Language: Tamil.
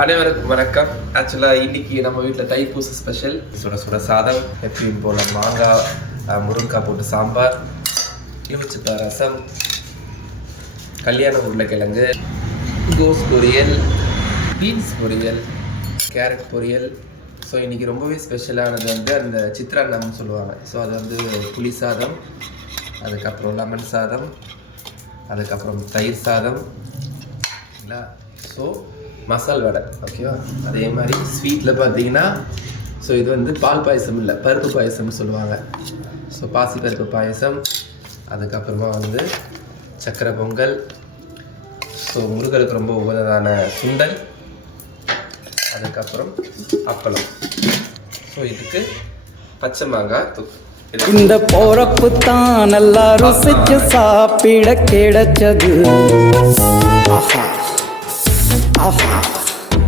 அனைவருக்கும் வணக்கம். ஆக்சுவலாக இன்னைக்கு நம்ம வீட்டில் தைப்பூச ஸ்பெஷல் சுட சுட சாதம், எப்பயும் போல் மாங்காய் முருங்கைக்காய் போட்டு சாம்பார், எலுமிச்சை ரசம், கல்யாண உருளைக்கிழங்கு, கோஸ் பொரியல், பீன்ஸ் பொரியல், கேரட் பொரியல். ஸோ இன்றைக்கி ரொம்பவே ஸ்பெஷலானது வந்து அந்த சித்ரான்னம்னு சொல்லுவாங்க. ஸோ அது வந்து புளி சாதம், அதுக்கப்புறம் லெமன் சாதம், அதுக்கப்புறம் தயிர் சாதம் இல்லைங்களா. ஸோ மசால் வடை, ஓகேவா. அதே மாதிரி ஸ்வீட்டில் பார்த்தீங்கன்னா ஸோ இது வந்து பால் பாயசம் இல்லை, பருப்பு பாயசம்னு சொல்லுவாங்க. ஸோ பாசி பருப்பு பாயசம், அதுக்கப்புறமா வந்து சக்கரை பொங்கல், ஸோ முருகருக்கு ரொம்ப உகந்ததான சுண்டல், அதுக்கப்புறம் அப்பளம். ஸோ இதுக்கு பச்சை மாங்காய் தூக்கு. இந்த போறப்பு தான் நல்லா ருசிச்சு சாப்பிட கிடைச்சது. ஆஹா ஆஹா.